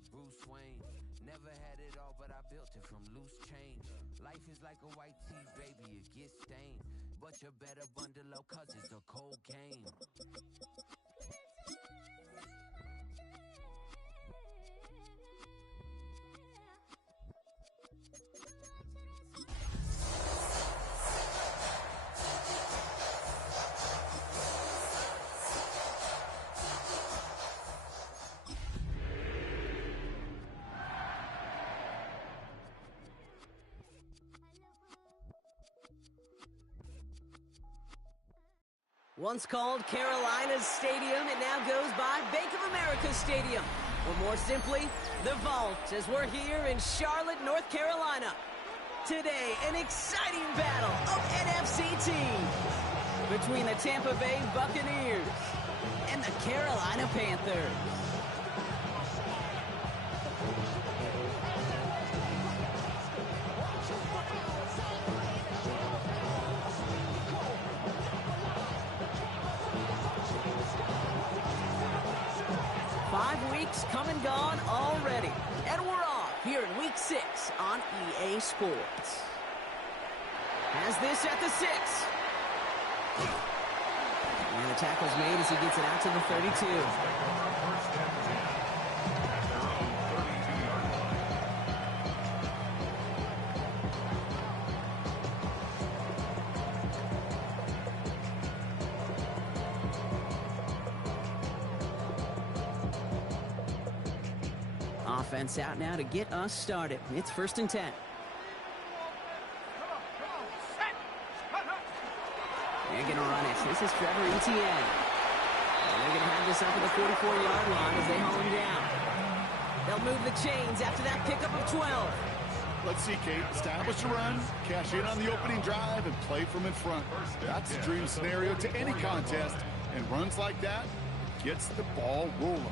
like Bruce Wayne. Never had it all, but I built it from loose change. Life is like a white tee, baby, it gets stained. But you better bundle up, cause it's a cold game. Once called Carolina's Stadium, it now goes by Bank of America Stadium, or more simply, the Vault, as we're here in Charlotte, North Carolina. Today, an exciting battle of NFC teams between the Tampa Bay Buccaneers and the Carolina Panthers. 5 weeks come and gone already. And we're off here in Week 6 on EA Sports. Has this at the 6. And the tackle's made as he gets it out to the 32. Offense out now to get us started. It's 1st and 10. They're going to run it. This is Trevor Etienne. And they're going to have this up at the 44-yard line as they haul him down. They'll move the chains after that pickup of 12. Let's see, Kate. Establish a run, cash in on the opening drive, and play from in front. That's the dream scenario to any contest. And runs like that gets the ball rolling.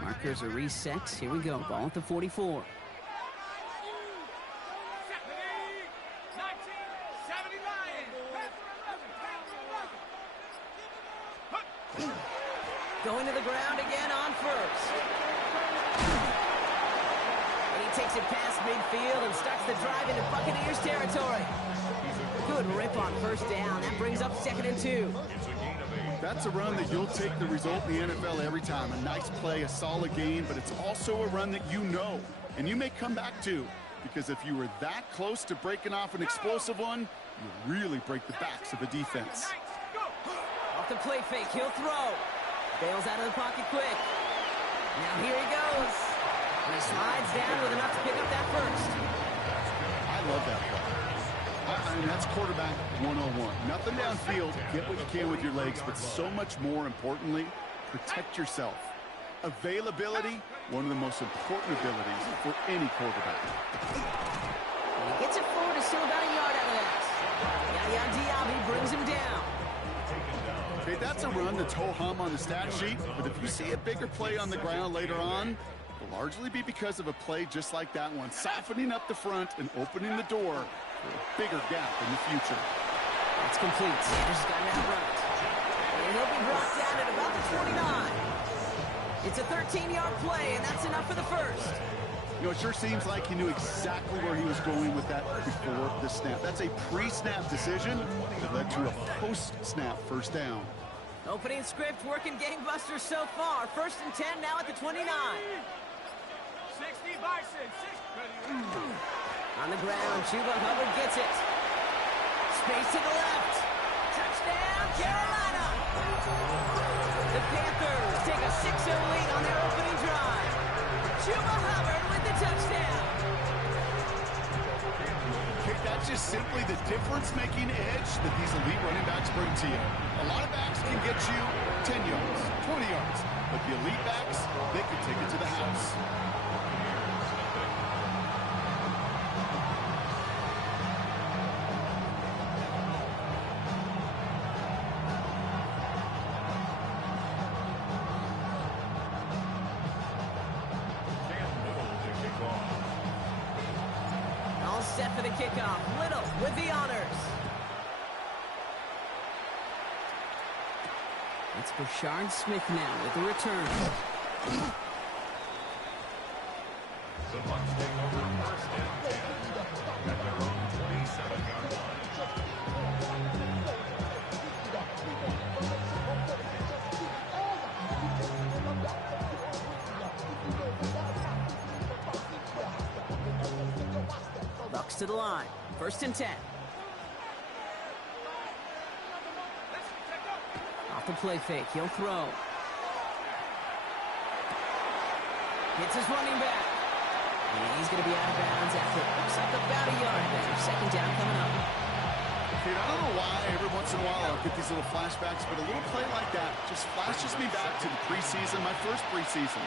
Markers are reset. Here we go. Ball at the 44. Going to the ground again on first. And he takes it past midfield and starts the drive into Buccaneers territory. Good rip on first down. That brings up 2nd and 2. That's a run that you'll take the result in the NFL every time. A nice play, a solid gain, but it's also a run that you know and you may come back to, because if you were that close to breaking off an explosive one, you really break the backs of a defense. Off the play fake, he'll throw. Bails out of the pocket quick. Now here he goes. And he slides down with enough to pick up that first. I love that play. I mean, that's quarterback 101. Nothing downfield, get what you can with your legs, but so much more importantly, protect yourself. Availability, one of the most important abilities for any quarterback. And he gets it forward to still about a yard out of that. Yaya Diaby brings him down. Okay, that's a run that's ho-hum on the stat sheet, but if you see a bigger play on the ground later on, it'll largely be because of a play just like that one, softening up the front and opening the door for a bigger gap in the future. That's complete. Sanders got it out right. And he'll be brought down at about the 29. It's a 13-yard play, and that's enough for the first. You know, it sure seems like he knew exactly where he was going with that before the snap. That's a pre-snap decision that led to a post-snap first down. Opening script working gangbusters so far. 1st and 10 now at the 29. 60 Bison, 60. On the ground, Chuba Hubbard gets it. Space to the left. Touchdown, Carolina! The Panthers take a 6-0 lead on their opening drive. Chuba Hubbard with the touchdown. Okay, that's just simply the difference-making edge that these elite running backs bring to you. A lot of backs can get you 10 yards, 20 yards, but the elite backs, they can take it to the house. All set for the kickoff. Little with the honors. It's Brashard Smith now with the return. The Bucs take over first and 10 at their own 27-yard line. Bucs to the line. First and 10. Off the play fake. He'll throw. Hits his running back. And he's going to be out of bounds after it looks like about a yard there. Second down coming up. Dude, I don't know why every once in a while I'll get these little flashbacks, but a little play like that just flashes me back to the preseason, my first preseason.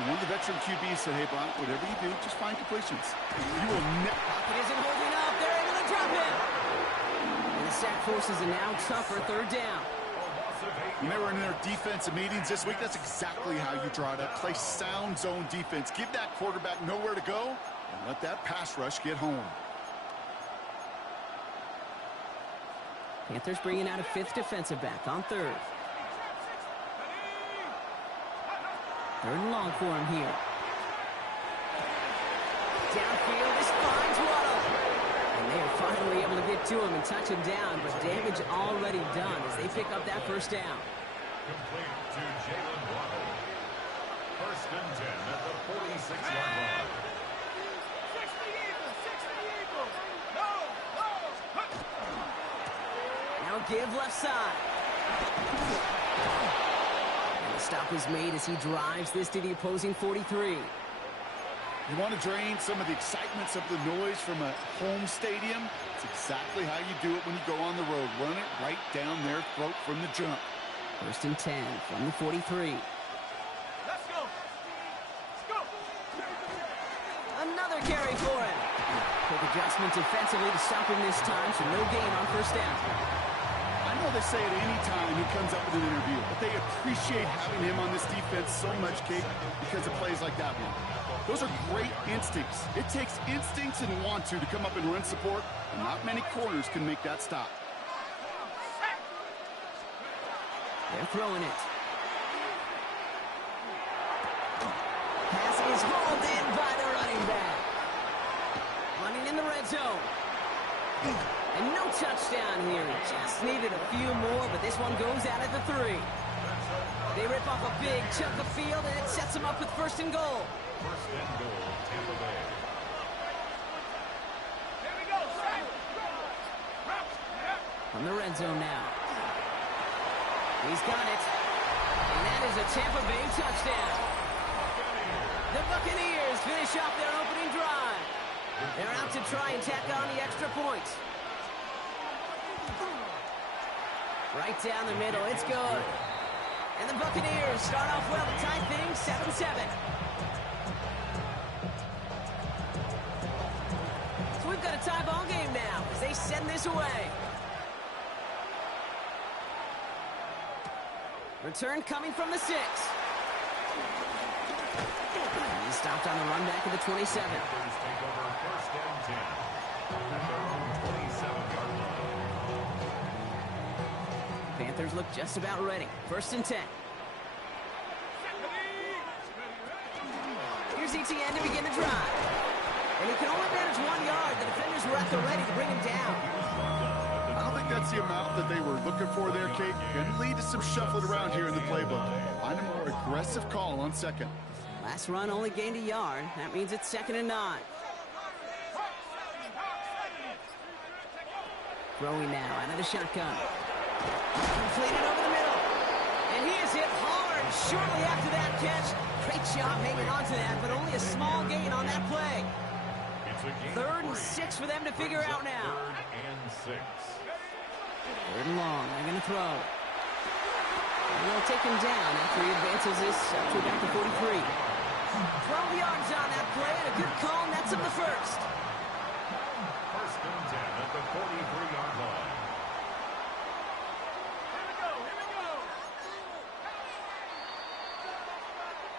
And one of the veteran QBs said, hey, Brian, whatever you do, just find completions. You will never... Pocket isn't holding up. They're able to drop him. And the sack forces a now tougher third down. When they were in their defensive meetings this week, that's exactly how you draw it up. Play sound zone defense. Give that quarterback nowhere to go and let that pass rush get home. Panthers bringing out a fifth defensive back on third. Third and long for him here. Downfield, this finds Waddle. And they are finally able to get to him and touch him down, but damage already done as they pick up that first down. Complete to Jalen Waddle. First and 10 at the 46-yard line. Now a give left side. And the stop is made as he drives this to the opposing 43. You want to drain some of the excitement, some of the noise from a home stadium? It's exactly how you do it when you go on the road. Run it right down their throat from the jump. First and 10 from the 43. Let's go. Let's go. Another carry for him. Quick adjustment defensively to stop him this time, so no gain on first down. I know they say it any time he comes up with an interview, but they appreciate having him on this defense so much, Kate, because of plays like that one. Those are great instincts. It takes instincts and want to come up and run support, and not many corners can make that stop. They're throwing it. Pass is hauled in by the running back. Running in the red zone. And no touchdown here. He just needed a few more, but this one goes out at the 3. They rip off a big chunk of field, and it sets them up with first and goal. First and goal, Tampa Bay. Here we go. From the red zone now. He's got it. And that is a Tampa Bay touchdown. The Buccaneers finish off their opening drive. They're out to try and tack on the extra point. Right down the middle. It's good. And the Buccaneers start off well to tie things 7-7. So we've got a tie ball game now as they send this away. Return coming from the 6. He's stopped on the run back of the 27. Panthers take over first and 10 at their own 27-yard line. Panthers look just about ready. First and 10. Here's ETN to begin the drive. And he can only manage 1 yard. The defenders were at the ready to bring him down. I don't think that's the amount that they were looking for there, Kate. Going to lead to some shuffling around here in the playbook. Find a more aggressive call on second. Last run only gained a yard. That means it's 2nd and 9. Throwing now out of the shotgun. Completed over the middle. And he is hit hard shortly after that catch. Great job hanging on to that, but only a small gain on that play. It's a game 3rd and 6 for them to figure out now. 3rd and 6. 3rd and long. They're going to throw. And they'll take him down after he advances this up to about the 43. 12 yards on that play, and a good call nets him the first. First and 10 at the 43-yard line.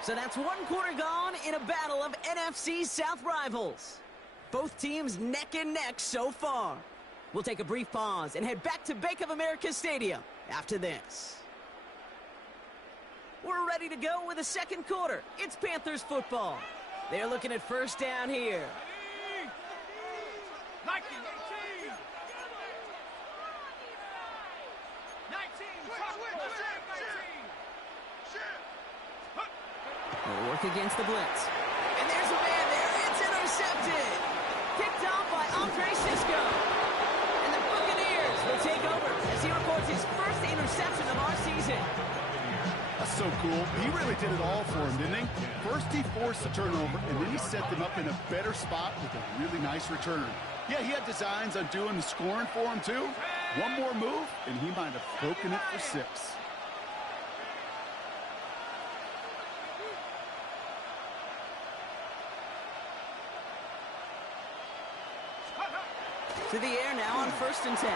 So that's 1 quarter gone in a battle of NFC South rivals. Both teams neck and neck so far. We'll take a brief pause and head back to Bank of America Stadium after this. We're ready to go with the second quarter. It's Panthers football. They're looking at first down here. 19, 18. 19, They'll work against the blitz. And there's a man there. It's intercepted. Picked off by Andre Sisco. And the Buccaneers will take over as he records his first interception of our season. That's so cool. He really did it all for him, didn't he? First he forced the turnover, and then he set them up in a better spot with a really nice return. Yeah, he had designs on doing the scoring for him, too. One more move, and he might have broken it for 6. To the air now on 1st and 10.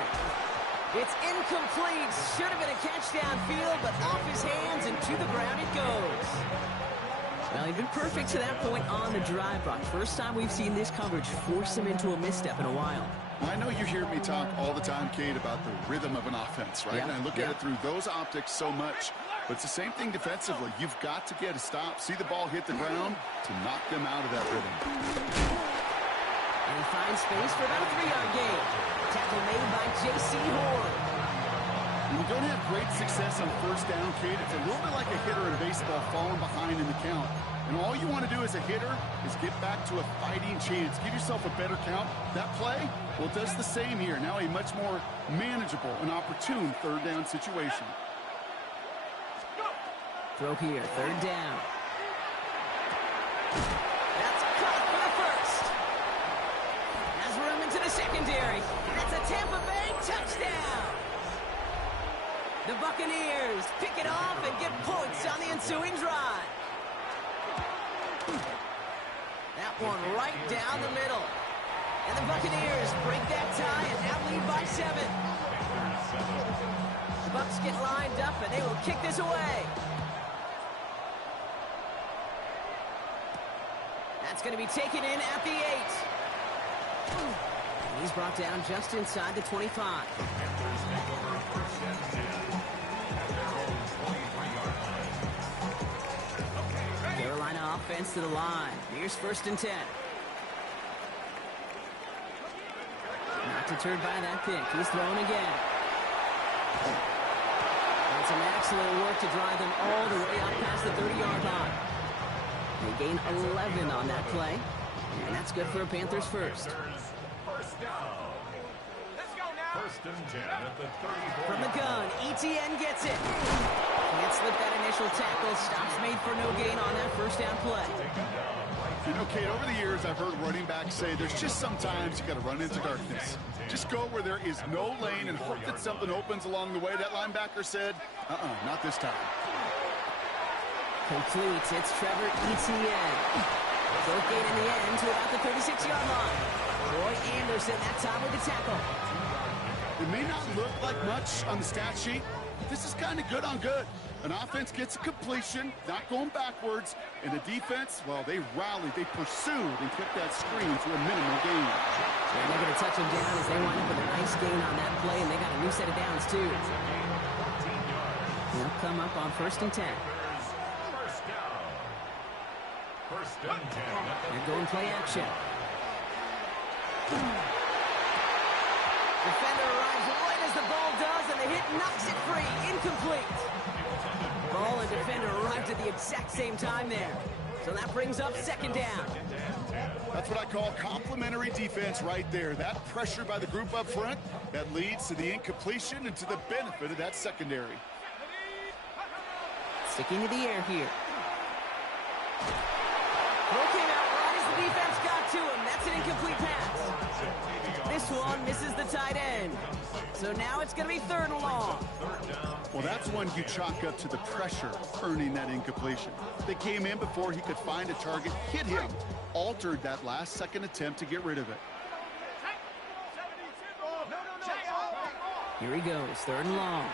It's incomplete. Should have been a catch downfield, but off his hands and to the ground it goes. Well, he'd been perfect to that point on the drive, Brock. First time we've seen this coverage force him into a misstep in a while. Well, I know you hear me talk all the time, Kate, about the rhythm of an offense, right? Yeah. And I look at it through those optics so much. But it's the same thing defensively. You've got to get a stop, see the ball hit the ground to knock them out of that rhythm. And he finds space for about a 3-yard gain. Tackle made by J.C. Horn. When you don't have great success on first down, Kate, it's a little bit like a hitter in baseball falling behind in the count. And all you want to do as a hitter is get back to a fighting chance. Give yourself a better count. That play, well, it does the same here. Now a much more manageable and opportune third down situation. Throw here, 3rd down. That's caught for the first. Has room into the secondary. That's a Tampa Bay touchdown. The Buccaneers pick it off and get points on the ensuing drive. That one right down the middle. And the Buccaneers break that tie and now lead by 7. The Bucs get lined up and they will kick this away. That's going to be taken in at the 8. And he's brought down just inside the 25. Carolina offense to the line. Here's 1st and 10. Not deterred by that pick. He's thrown again. And some excellent work to drive them all the way up past the 30-yard line. They gain 11 on that play. And that's good for a Panthers first. First down. Let's go now. 1st and 10 at the 34. From the gun, ETN gets it. Can't slip that initial tackle. Stops made for no gain on that first down play. You know, Kate, over the years, I've heard running backs say there's just sometimes you got to run into darkness. Just go where there is no lane and hope that something opens along the way. That linebacker said, not this time. Completes. It's Trevor Etienne. Both gain in the end to about the 36-yard line. Roy Anderson that time with the tackle. It may not look like much on the stat sheet, but this is kind of good on good. An offense gets a completion, not going backwards, and the defense, well, they rallied, they pursued, and kept that screen to a minimal gain. And they're going to touch him down as they wind up with a nice gain on that play, and they got a new set of downs, too. They'll come up on 1st and 10. First down. 1st and 10. They're going play action. Defender arrives right as the ball does, and the hit knocks it free. Incomplete. Ball and defender arrived at the exact same time there. So that brings up 2nd down. That's what I call complimentary defense right there. That pressure by the group up front, that leads to the incompletion and to the benefit of that secondary. Sticking to the air here. Throw came out right as the defense got to him. That's an incomplete pass. This one misses the tight end. So now it's going to be 3rd and long. Well, that's one you chalk up to the pressure earning that incompletion. They came in before he could find a target, hit him, altered that last-second attempt to get rid of it. Here he goes, 3rd and long.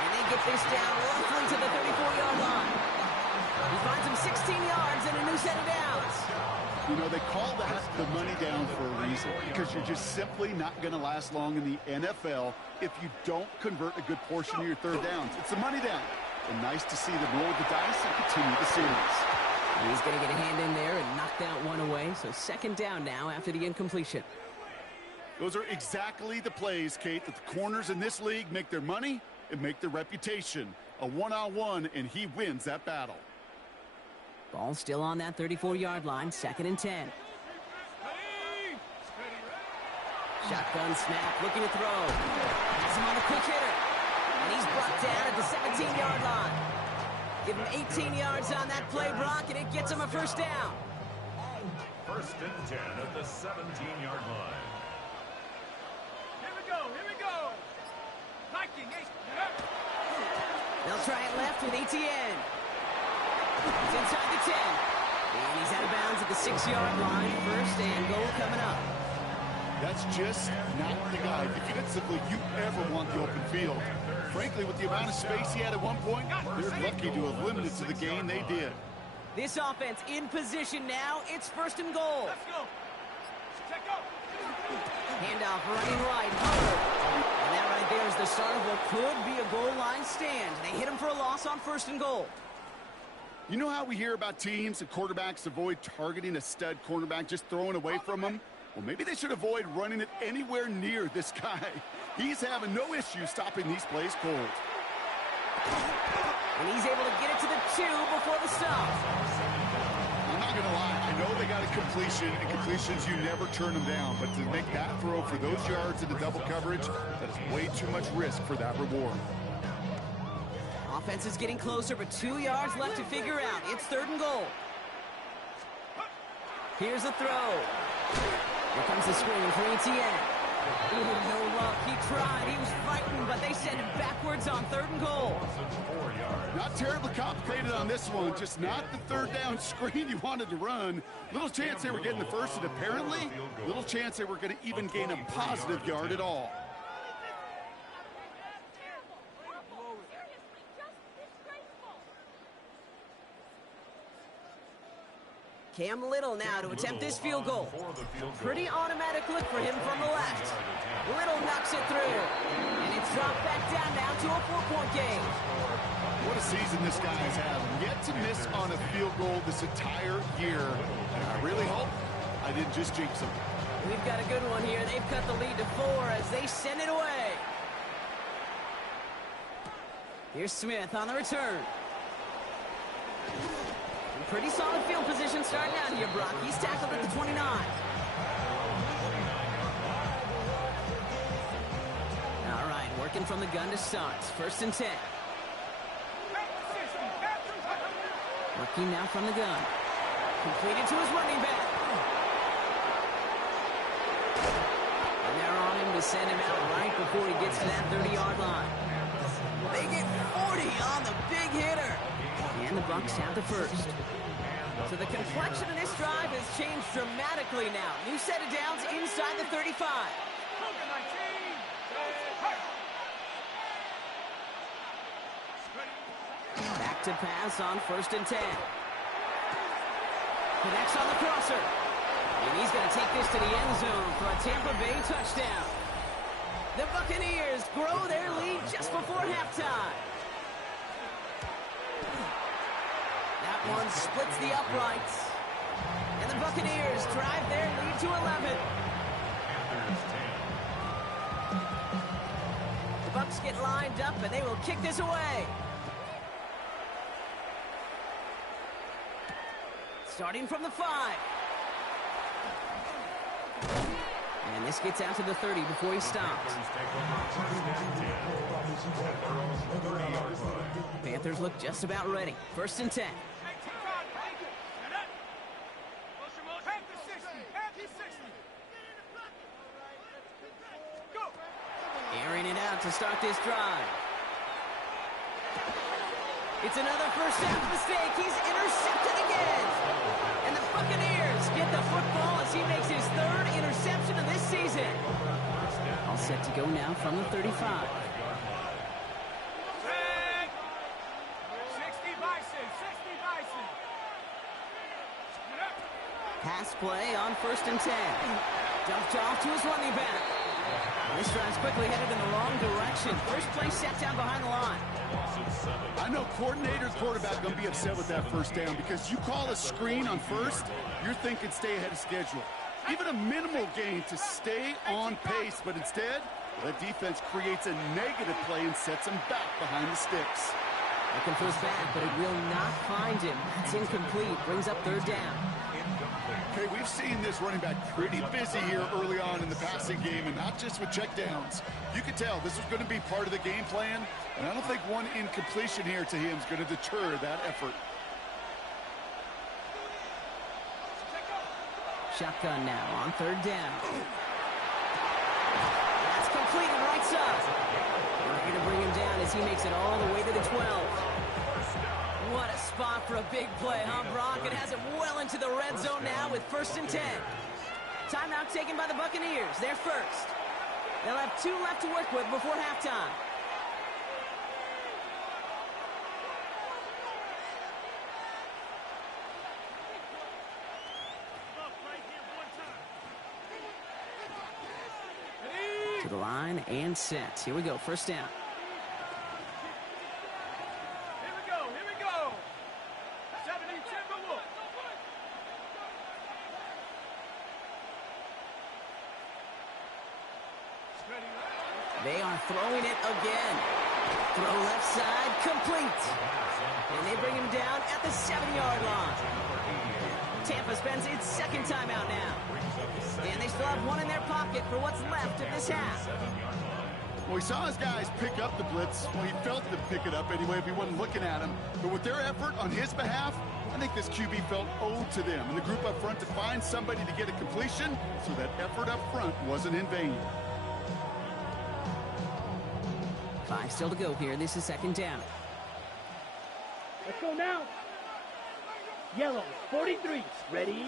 And they get this down roughly to the 34-yard line. He finds him 16 yards and a new set of downs. You know, they call that the money down for a reason, because you're just simply not going to last long in the NFL if you don't convert a good portion of your 3rd downs. It's the money down. and nice to see them roll the dice and continue the series. He's going to get a hand in there and knock that one away. So second down now after the incompletion. Those are exactly the plays, Kate, that the corners in this league make their money and make their reputation. A one-on-one, and he wins that battle. Ball still on that 34-yard line, 2nd and 10. Shotgun snap, looking to throw. Has him on the quick hitter. And he's brought down at the 17-yard line. Give him 18 yards on that play, Brock, and it gets him a first down. 1st and 10 at the 17-yard line. Here we go. Viking, They'll try it left with Etienne. He's inside the 10. And he's out of bounds at the 6-yard line. 1st and goal coming up. That's just not the guy defensively you ever want the open field. Frankly, with the amount of space he had at one point, they're lucky to have limited to the game they did. This offense in position now. It's 1st and goal. Let's go. Check up. Handoff running right. And that right there is the start of what could be a goal line stand. They hit him for a loss on 1st and goal. You know how we hear about teams and quarterbacks avoid targeting a stud cornerback, just throwing away from him? Well, maybe they should avoid running it anywhere near this guy. He's having no issue stopping these plays cold. And he's able to get it to the 2 before the stop. I'm not going to lie. I know they got a completion, and completions, you never turn them down. But to make that throw for those yards in the double coverage, that is way too much risk for that reward. Offense is getting closer, but 2 yards left to figure out. It's 3rd and goal. Here's the throw. Here comes the screen for Etienne. Ooh, no luck. He tried. He was fighting, but they send him backwards on 3rd and goal. Not terribly complicated on this one. Just not the 3rd down screen you wanted to run. Little chance they were getting the first, and apparently, little chance they were going to even gain a positive yard at all. Cam Little now to attempt this field goal. Pretty automatic look for him from the left. Little knocks it through. And it's dropped back down now to a 4-point game. What a season this guy has had. Yet to miss on a field goal this entire year. And I really hope I didn't just jinx him. We've got a good one here. They've cut the lead to 4 as they send it away. Here's Smith on the return. Pretty solid field position starting out here, Brock. He's tackled at the 29. All right, working from the gun to start. 1st and 10. Working now from the gun. Completed to his running back. And they're on him to send him out right before he gets to that 30-yard line. They get 40 on the big hitter. And the Bucs have the first. So the complexion of this drive has changed dramatically now. New set of downs inside the 35. Back to pass on 1st and 10. Connects on the crosser. And he's going to take this to the end zone for a Tampa Bay touchdown. The Buccaneers grow their lead just before halftime. That one splits the uprights. And the Buccaneers drive their lead to 11. The Bucs get lined up, and they will kick this away. Starting from the 5. And this gets out to the 30 before he stops. Panthers look just about ready. 1st and 10. Airing it out to start this drive. It's another first down mistake. He's intercepted again. And the Buccaneers get the football as he makes his 3rd interception of this season. All set to go now from the 35. 60 Bison. Pass play on 1st and 10. Dumped off to his running back. This drive's quickly headed in the wrong direction. First play set down behind the line. I know coordinator, quarterback going to be upset with that first down because you call a screen on first, you're thinking stay ahead of schedule. Even a minimal gain to stay on pace, but instead, the defense creates a negative play and sets him back behind the sticks. Looking for his back, but it will not find him. It's incomplete. Brings up third down. Okay, we've seen this running back pretty busy here early on in the passing game, and not just with checkdowns. You could tell this was going to be part of the game plan, and I don't think one incompletion here to him is going to deter that effort. Shotgun now on third down. That's completed right side. They're going to bring him down as he makes it all the way to the 12. What a spot for a big play, huh, Brock? It has it well into the red zone now with 1st and 10. Timeout taken by the Buccaneers. They're first. They'll have 2 left to work with before halftime. To the line and set. Here we go, first down. Here we go. 70 Timberwolves. They are throwing it again. Throw left side, complete. And they bring him down at the 7-yard line. Tampa spends its second timeout now. And they still have one in their pocket for what's left of this half. Well, he saw his guys pick up the blitz. Well, he felt them pick it up anyway if he wasn't looking at him. But with their effort on his behalf, I think this QB felt owed to them and the group up front to find somebody to get a completion so that effort up front wasn't in vain. 5 still to go here. This is second down. Let's go now. Yellow, 43. Ready?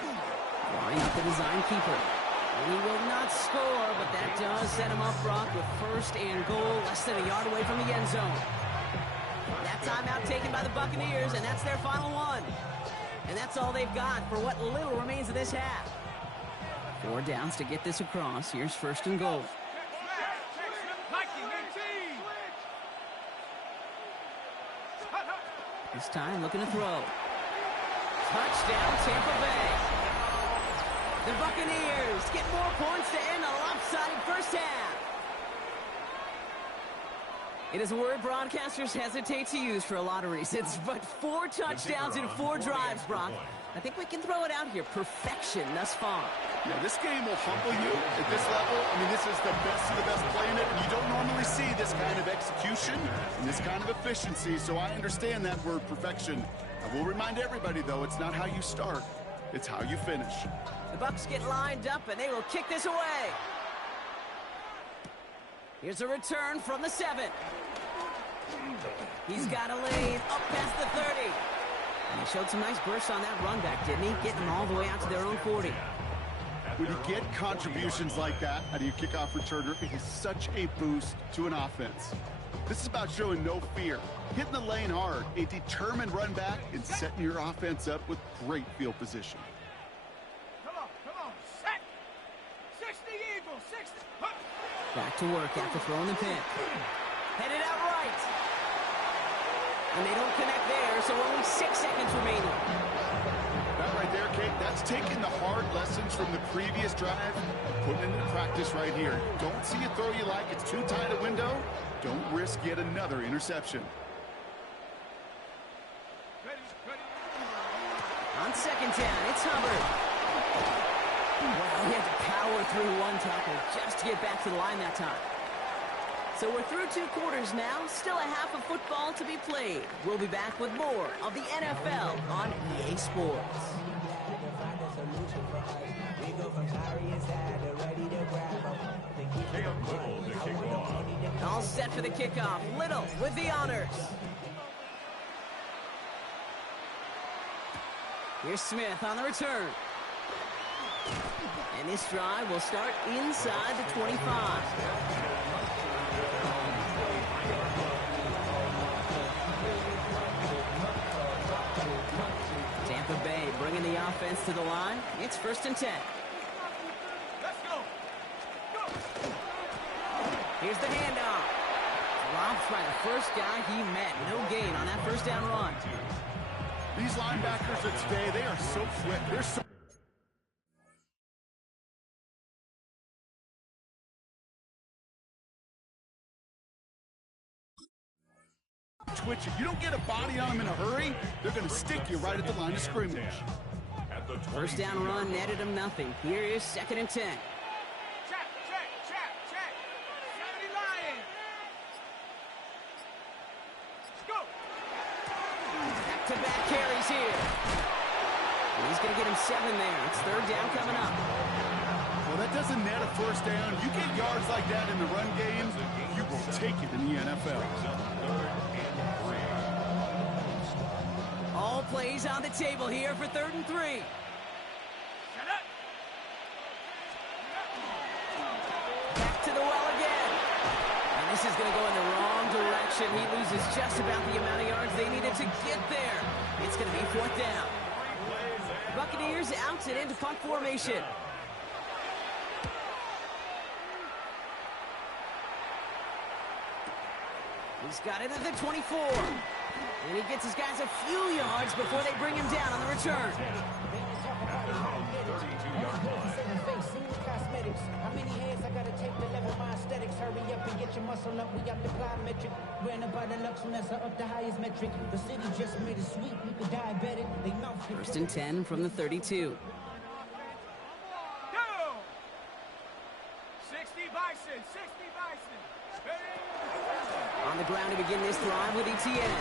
Drawing up the design keeper. And he will not score, but that does set him up, Brock, with 1st and goal, less than a yard away from the end zone. That timeout taken by the Buccaneers, and that's their final one. And that's all they've got for what little remains of this half. 4 downs to get this across. Here's 1st and goal. This time looking to throw. Touchdown, Tampa Bay. The Buccaneers get more points to end a lopsided first half. It is a word broadcasters hesitate to use for a lot of reasons, but 4 touchdowns in 4 drives, Brock. I think we can throw it out here. Perfection thus far. Yeah, this game will humble you at this level. I mean, this is the best of the best playing it. You don't normally see this kind of execution and this kind of efficiency, so I understand that word perfection. I will remind everybody, though, it's not how you start, it's how you finish. The Bucs get lined up, and they will kick this away. Here's a return from the 7. He's got a lane up past the 30. And he showed some nice bursts on that run back, didn't he? Getting them all the way out to their own 40. When you get contributions like that out of your kickoff returner, it is such a boost to an offense. This is about showing no fear, hitting the lane hard, a determined run back, and setting your offense up with great field position. Come on, set. 60 Eagles, 60. Back to work after throwing the pin. Headed out right. And they don't connect there, so only 6 seconds remaining. That right there, Kate, that's taking the hard lessons from the previous drive and putting it into practice right here. Don't see a throw you like, it's too tight a window. Don't risk yet another interception. Ready. On second down, it's Hubbard. Well, he had to power through one tackle just to get back to the line that time. So we're through 2 quarters now, still a half of football to be played. We'll be back with more of the NFL on EA Sports. All set for the kickoff. Little with the honors. Here's Smith on the return. And this drive will start inside the 25. Tampa Bay bringing the offense to the line. It's 1st and 10. Let's go. Here's the handoff. Dropped Stopped by the first guy he met. No gain on that first down run. These linebackers of today, they are so quick. They're so twitchy. You don't get a body on them in a hurry, they're going to stick you right at the line of scrimmage. First down run netted him nothing. Here is 2nd and 10. Check. 70 Lions. Let's go. Back-to-back carries here. And he's going to get him 7 there. It's 3rd down coming up. Well, that doesn't net a first down. You get yards like that in the run game, you will take it in the NFL. All plays on the table here for 3rd and 3. Shut up. Back to the well again. And this is going to go in the wrong direction. He loses just about the amount of yards they needed to get there. It's going to be 4th down. Buccaneers out and into punt formation. He's got it at the 24. And he gets his guys a few yards before they bring him down on the return. How many hands I gotta take to level my aesthetics? Hurry up and get your muscle up. We got the plyometric. Ran about the lux when that's up the highest metric. The city just made it sweet. You could diabetic. They mouth. 1st and 10 from the 32. Go. 60 Bison. On the ground to begin this drive with ETN.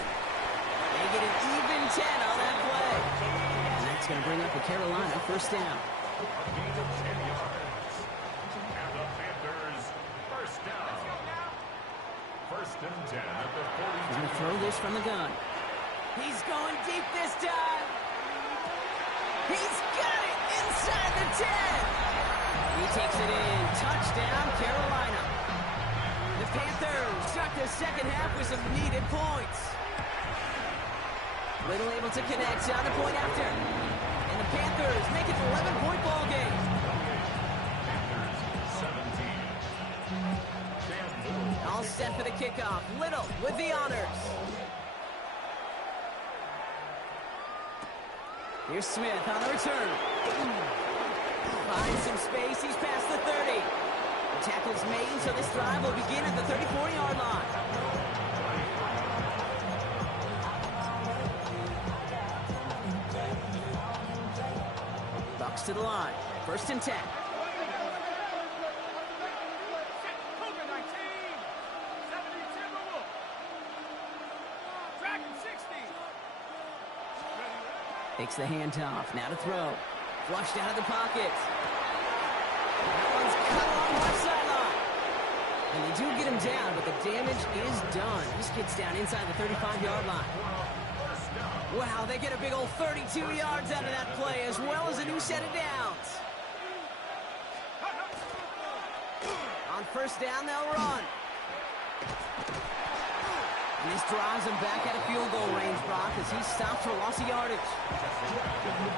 They get an even 10 on that play. And that's going to bring up the Carolina 1st down. Gain of 10 yards. And the Panthers, 1st down. 1st and 10 at the 42. He's going to throw this from the gun. He's going deep this time. He's got it inside the 10. He takes it in. Touchdown, Carolina. The Panthers start the 2nd half with some needed points. Little able to connect on the point after. And the Panthers make it an 11-point ball game. Panthers 17. All set for the kickoff. Little with the honors. Here's Smith on the return. Finds some space. He's past the 30. The tackle's made, so this drive will begin at the 34-yard line. Bucs to the line. 1st and 10. Cougar 19. 70 Timberwolf. Dragon 60. Takes the handoff. Now to throw. Flushed out of the pocket. That one's cut along left sideline. And they do get him down, but the damage is done. This gets down inside the 35-yard line. Wow, they get a big old 32 yards out of that play, as well as a new set of downs. On 1st down, they'll run. And this drives him back out of field goal range, Brock, as he stops for loss of yardage.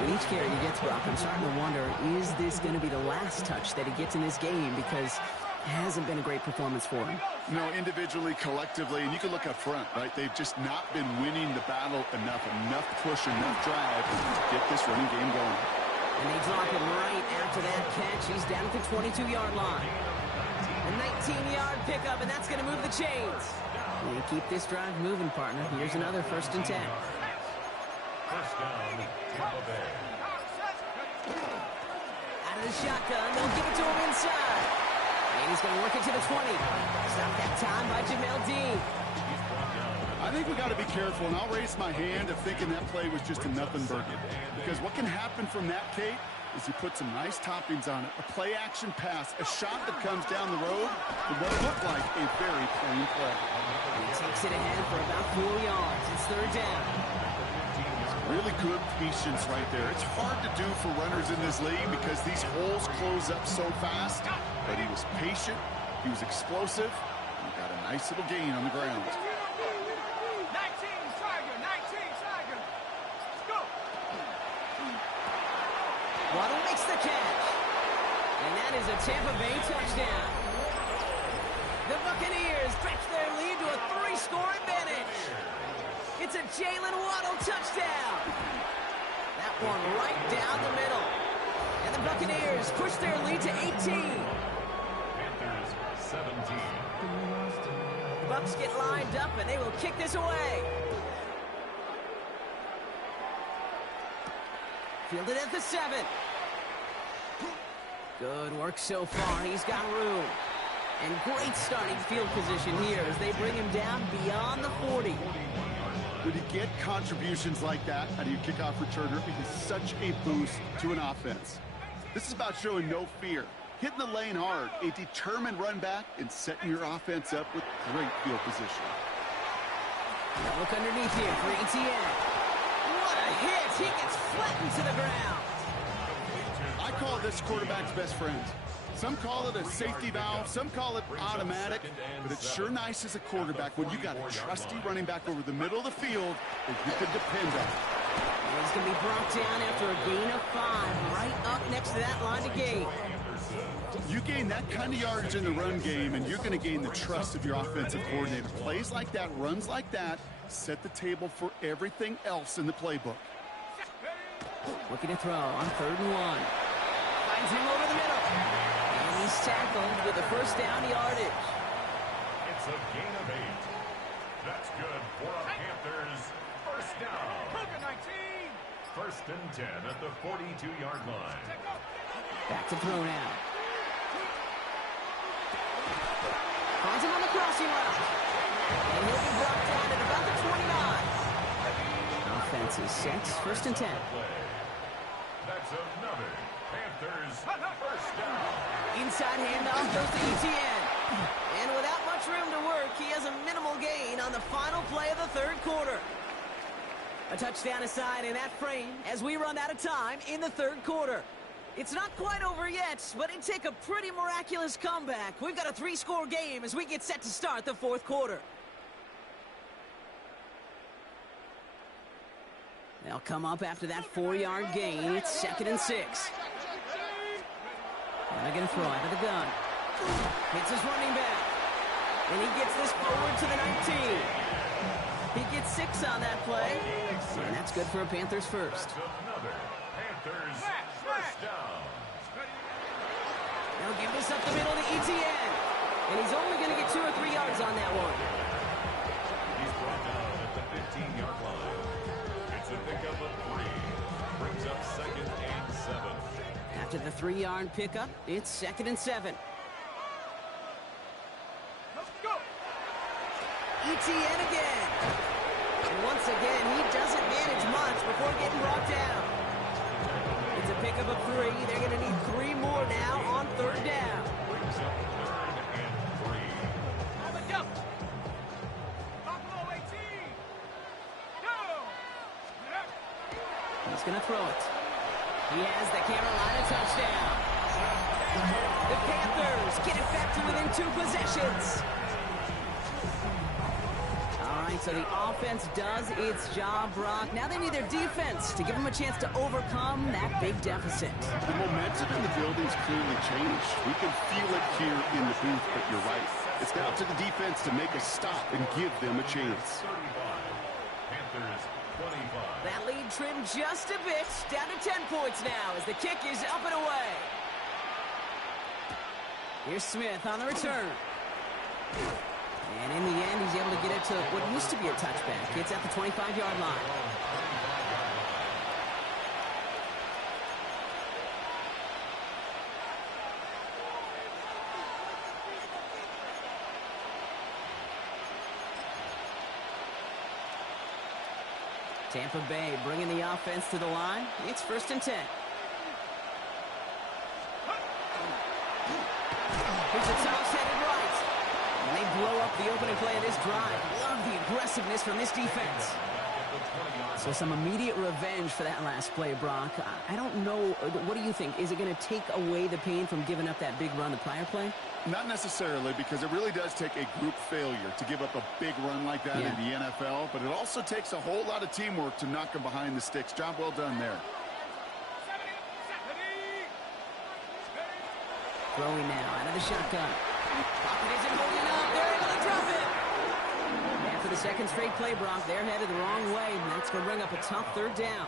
With each carry he gets, Brock, I'm starting to wonder, is this going to be the last touch that he gets in this game? Because it hasn't been a great performance for him. No, individually, collectively, and you can look up front, right? They've just not been winning the battle enough push, enough drive to get this running game going. And they drop him right after that catch. He's down at the 22-yard line. A 19-yard pickup, and that's going to move the chains. And keep this drive moving, partner. Here's another 1st and 10. 1st down, Tampa Bay. Out of the shotgun, they'll give it to him inside. And he's going to work it to the 20. Stopped that time by Jamel Dean. I think we got to be careful, and I'll raise my hand of thinking that play was just a nothing burger. Because what can happen from that, Kate, is you put some nice toppings on it. A play-action pass, a shot that comes down the road with what looked like a very plain play. And he takes it ahead for about 4 yards. It's 3rd down. Really good patience right there. It's hard to do for runners in this league because these holes close up so fast. But he was patient, he was explosive, and he got a nice little gain on the ground. 19 Tiger. Let's go. Waddle makes the catch. And that is a Tampa Bay touchdown. The Buccaneers stretch their lead to a 3-score advantage. It's a Jalen Waddle touchdown. That one right down the middle. And the Buccaneers push their lead to 18. Panthers 17. The Bucs get lined up, and they will kick this away. Fielded at the 7. Good work so far. He's got room. And great starting field position here as they bring him down beyond the 40. When you get contributions like that out of your kickoff returner, it is such a boost to an offense. This is about showing no fear, hitting the lane hard, a determined run back, and setting your offense up with great field position. Now look underneath here for Etienne. What a hit! He gets flattened to the ground. I call this quarterback's best friend. Some call it a safety valve, some call it automatic, but it's sure nice as a quarterback when you got a trusty running back over the middle of the field that you can depend on. He's going to be brought down after a gain of 5, right up next to that line of gain. You gain that kind of yardage in the run game, and you're going to gain the trust of your offensive coordinator. Plays like that, runs like that, set the table for everything else in the playbook. Looking to throw on 3rd and 1. Finds him over the middle. And he's tackled with a first down yardage. It's a gain of 8. That's good for a Panthers first down. Coca 19. 1st and 10 at the 42-yard line. Back to throw now. Finds him on the crossing route. And he'll be brought down at about the 29. Offense is set. 1st and 10. That's another Panthers first down. Inside handoff goes to Etienne. And without much room to work, he has a minimal gain on the final play of the 3rd quarter. A touchdown aside in that frame as we run out of time in the 3rd quarter. It's not quite over yet, but it'd take a pretty miraculous comeback. We've got a 3-score game as we get set to start the 4th quarter. They'll come up after that 4-yard gain. It's 2nd and 6. And they're going to throw out of the gun. Hits his running back. And he gets this forward to the 19. He gets 6 on that play. And that's good for a Panthers first. Another Panthers first down. They'll give this up the middle to Etienne. And he's only going to get 2 or 3 yards on that one. He's brought down at the 15-yard line. It's a pickup of 3. Brings up 2nd and 7. After the 3-yard pickup, it's 2nd and 7. Let's go. Etienne again. And once again, he doesn't manage much before getting brought down. It's a pickup of 3. They're going to need 3 more now on 3rd down. Brings up 3rd and 3. Let's go. Buffalo 18. Go. He's going to throw it. He has the Carolina touchdown. The Panthers get it back to within 2 possessions. All right, so the offense does its job, Brock. Now they need their defense to give them a chance to overcome that big deficit. The momentum in the building's clearly changed. We can feel it here in the booth, but you're right. It's now to the defense to make a stop and give them a chance. 35. Panthers 25. That lead trimmed just a bit, down to 10 points now as the kick is up and away. Here's Smith on the return. And in the end, he's able to get it to what used to be a touchback. It's at the 25-yard line. Tampa Bay bringing the offense to the line. It's 1st and 10. Here's a toss-headed right. And they blow up the opening play of this drive. Love the aggressiveness from this defense. So some immediate revenge for that last play, Brock. I don't know. What do you think? Is it going to take away the pain from giving up that big run the prior play? Not necessarily, because it really does take a group failure to give up a big run like that in the NFL, but it also takes a whole lot of teamwork to knock them behind the sticks. Job well done there. Throwing now out of the shotgun. Pocket isn't holding up. They're able to drop it. the second straight play, Brock. They're headed the wrong way, and that's going to bring up a tough third down.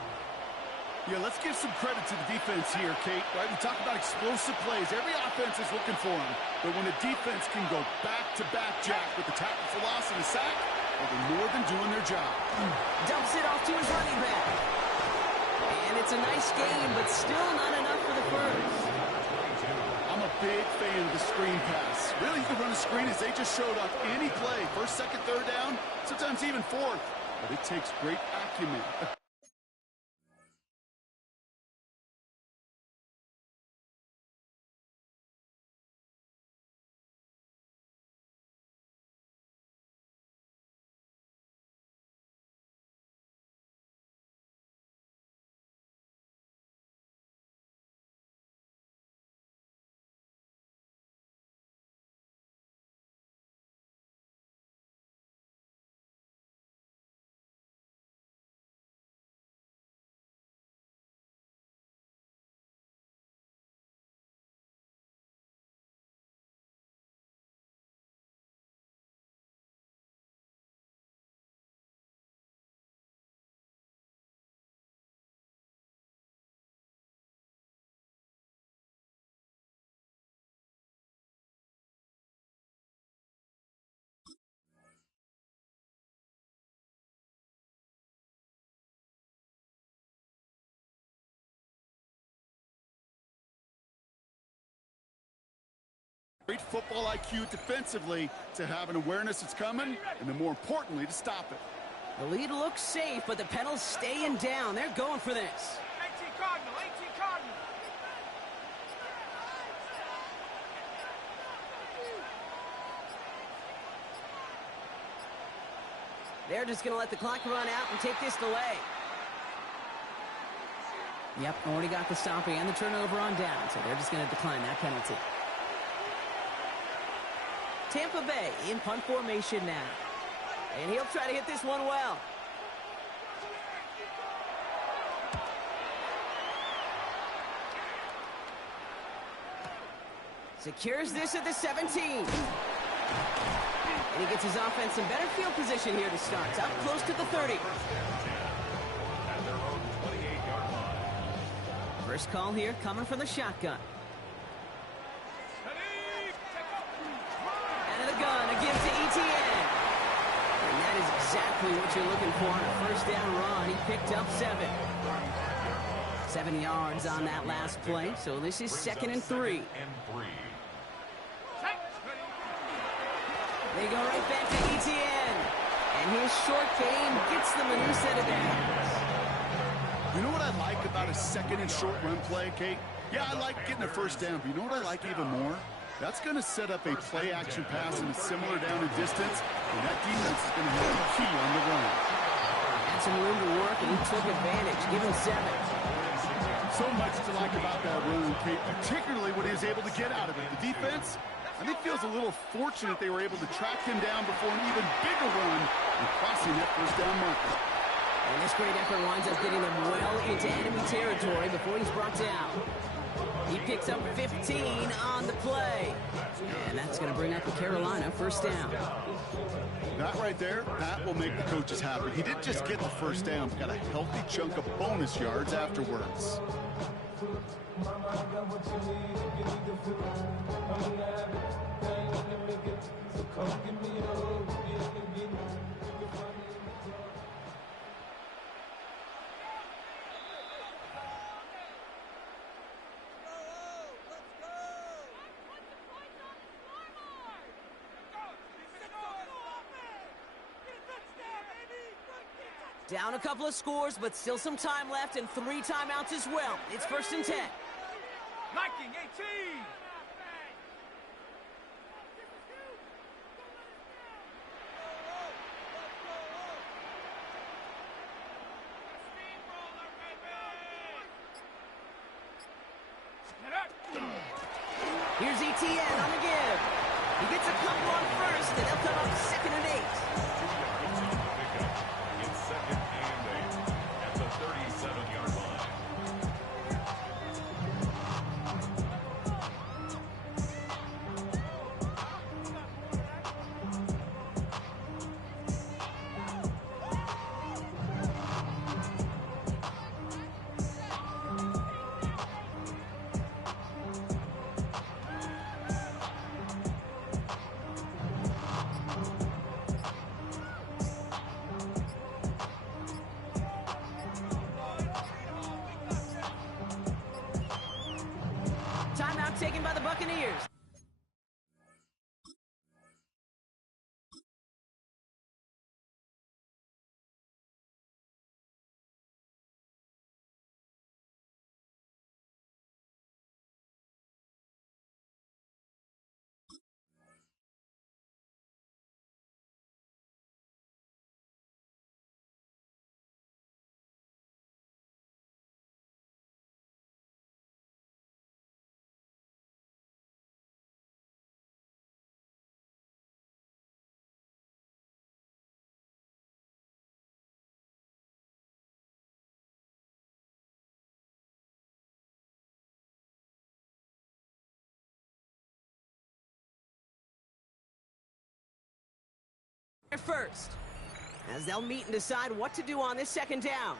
Yeah, let's give some credit to the defense here, Kate. Right? We talk about explosive plays. Every offense is looking for them. But when a defense can go back-to-back, Jack, with the tackle for loss and a sack, well, they're more than doing their job. Dumps it off to his running back. And it's a nice game, but still not enough for the first. I'm a big fan of the screen pass. Really, you can run a screen as they just showed on any play. First, second, third down, sometimes even fourth. But it takes great acumen. Great football IQ defensively to have an awareness it's coming, and then more importantly, to stop it. The lead looks safe, but the Penals staying down. They're going for this. 18 Cardinal, 18 Cardinal. They're just going to let the clock run out and take this delay. Yep, already got the stopping and the turnover on down, so they're just going to decline that penalty. Tampa Bay in punt formation now. And he'll try to hit this one well. Secures this at the 17. And he gets his offense in better field position here to start. It's up close to the 30. At their own 28-yard line. First call here coming from the shotgun. Out of the gun, a give to ETN. And that is exactly what you're looking for on a first down run. He picked up 7. 7 yards on that last play, so this is 2nd and 3. They go right back to ETN. And his short game gets them a new set of downs. You know what I like about a second and short run play, Kate? Yeah, I like getting a first down, but you know what I like even more? That's going to set up a play-action pass in a similar down and distance, and that defense is going to have a key on the run. Had some room to work, and he took advantage, giving 7. So much to like about that run, Kate, particularly what he was able to get out of it. The defense, I think, feels a little fortunate they were able to track him down before an even bigger run and crossing that first down marker. And this great effort winds up getting them well into enemy territory before he's brought down. He picks up 15 on the play. And that's going to bring up the Carolina first down. That right there, that will make the coaches happy. He didn't just get the first down, but got a healthy chunk of bonus yards afterwards. Down a couple of scores, but still some time left and 3 timeouts as well. It's 1st and 10. Liking 18. Here's ETN on the give. He gets a couple on first, and they'll come up 2nd and 8. It's 2nd and 8 at the 37-yard line. taken by the Buccaneers. First, as they'll meet and decide what to do on this second down.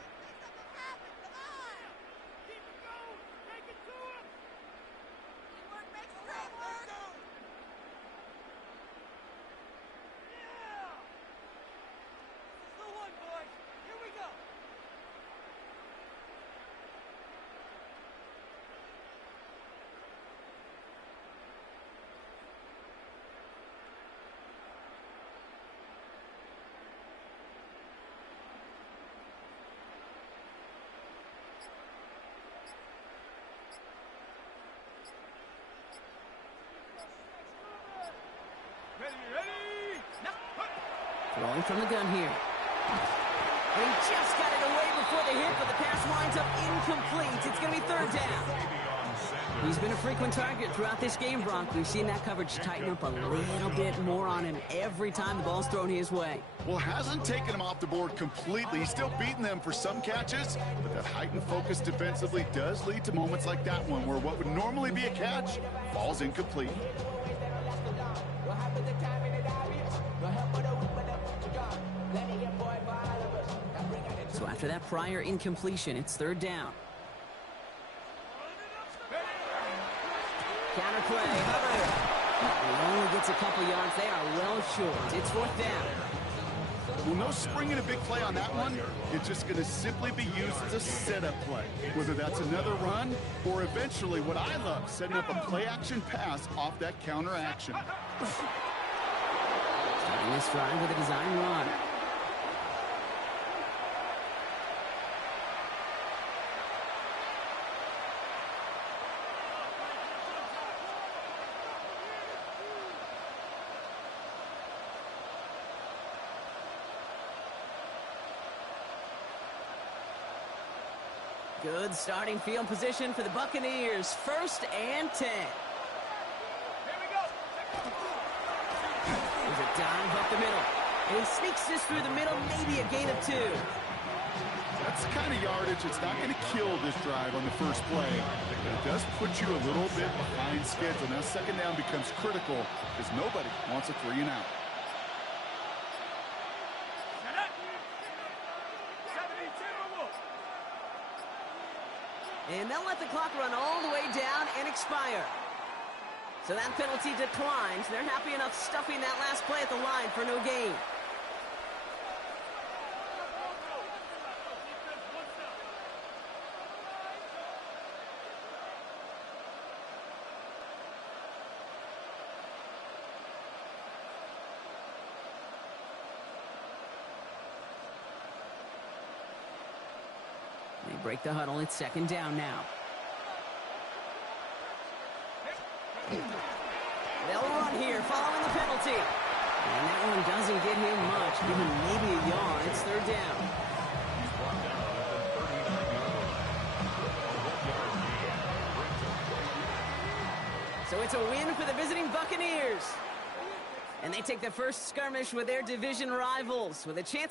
Throwing from the gun here. And he just got it away before the hit, but the pass winds up incomplete. It's going to be third down. He's been a frequent target throughout this game, Bronk. We've seen that coverage tighten up a little bit more on him every time the ball's thrown his way. Well, hasn't taken him off the board completely. He's still beating them for some catches, but that heightened focus defensively does lead to moments like that one where what would normally be a catch falls incomplete. So after that prior incompletion, it's third down. Counter play, Hubbard. He only gets a couple yards. They are well short. It's fourth down. Well, no springing a big play on that one. It's just going to simply be used as a setup play. Whether that's another run or eventually what I love, setting up a play-action pass off that counter action. Starting this drive with a design run. Good starting field position for the Buccaneers. 1st and 10. Here we go. There's a dive up the middle. And he sneaks this through the middle, maybe a gain of 2. That's the kind of yardage that's not going to kill this drive on the first play. But it does put you a little bit behind schedule. Now second down becomes critical because nobody wants a 3 and out. And they'll let the clock run all the way down and expire. So that penalty declines. They're happy enough stuffing that last play at the line for no gain. They break the huddle. It's second down now. They'll run here following the penalty. And that one doesn't get him much, even maybe a yard. It's third down. He's brought down at the 39-yard line. So it's a win for the visiting Buccaneers. And they take the first skirmish with their division rivals with a chance